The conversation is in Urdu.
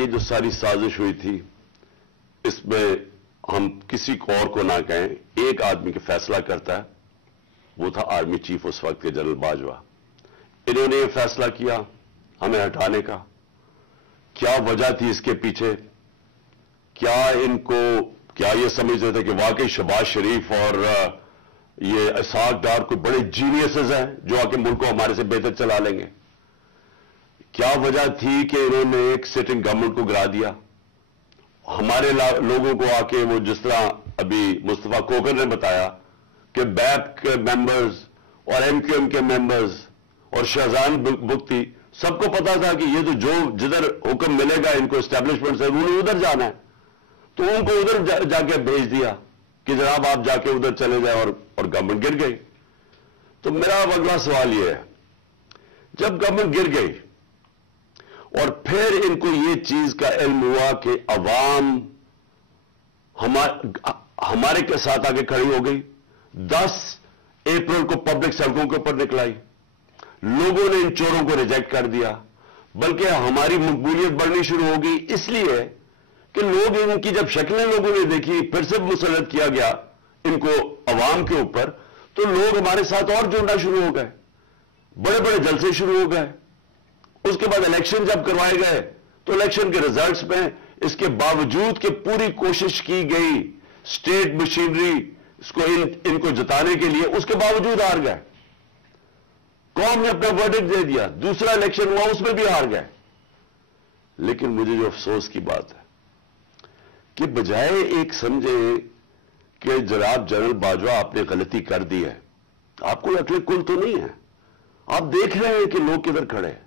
یہ جو ساری سازش ہوئی تھی اس میں ہم کسی کو اور کو نہ کہیں، ایک آدمی کے فیصلہ کرتا ہے، وہ تھا آرمی چیف اس وقت کے جنرل باجوہ۔ انہوں نے یہ فیصلہ کیا ہمیں ہٹانے کا۔ کیا وجہ تھی اس کے پیچھے؟ کیا یہ سمجھتے تھے کہ واقعی شہباز شریف اور یہ اسحاق ڈار کوئی بڑے جینیسز ہیں جو آ کے ملک کو ہمارے سے بہتر چلا لیں گے؟ کیا وجہ تھی کہ انہوں نے ایک سٹنگ گورنمنٹ کو گرا دیا؟ ہمارے لوگوں کو آ کے وہ جس طرح ابھی مصطفیٰ کوکر نے بتایا کہ بیپ کے ممبرز اور ایم کیو ایم کے ممبرز اور شہزان بگٹی سب کو پتا تھا کہ یہ جو جدھر حکم ملے گا ان کو اسٹیبلشمنٹ سے انہوں نے ادھر جانا ہے، تو ان کو ادھر جا کے بھیج دیا کہ جناب آپ جا کے ادھر چلے جائیں، اور گورنمنٹ گر گئی۔ تو میرا اگلا سوال یہ ہے، جب گورنمنٹ گر گئی اور پھر ان کو یہ چیز کا علم ہوا کہ عوام ہمارے کے ساتھ آگے کھڑی ہو گئی، 10 اپریل کو پبلک سڑکوں کے اوپر نکلائی، لوگوں نے ان چوروں کو ریجیکٹ کر دیا، بلکہ ہماری مقبولیت بڑھنی شروع ہو گئی اس لیے کہ لوگ ان کی جب شکلیں لوگوں نے دیکھی، پھر سے مسلط کیا گیا ان کو عوام کے اوپر، تو لوگ ہمارے ساتھ اور جڑنا شروع ہو گئے، بڑے بڑے جلسے شروع ہو گئے۔ اس کے بعد الیکشن جب کروائے گئے تو الیکشن کے ریزلٹس میں اس کے باوجود کہ پوری کوشش کی گئی اسٹیٹ مشینری اس کو ان کو جتانے کے لیے، اس کے باوجود ہار گئے۔ قوم نے اپنا ورڈکٹ دے دیا، دوسرا الیکشن ہوا اس میں بھی ہار گئے۔ لیکن مجھے جو افسوس کی بات ہے کہ بجائے ایک سمجھے کہ جناب جنرل باجوہ آپ نے غلطی کر دی ہے، آپ کو عقل کل تو نہیں ہے، آپ دیکھ رہے ہیں کہ لوگ کدھر کھڑے ہیں۔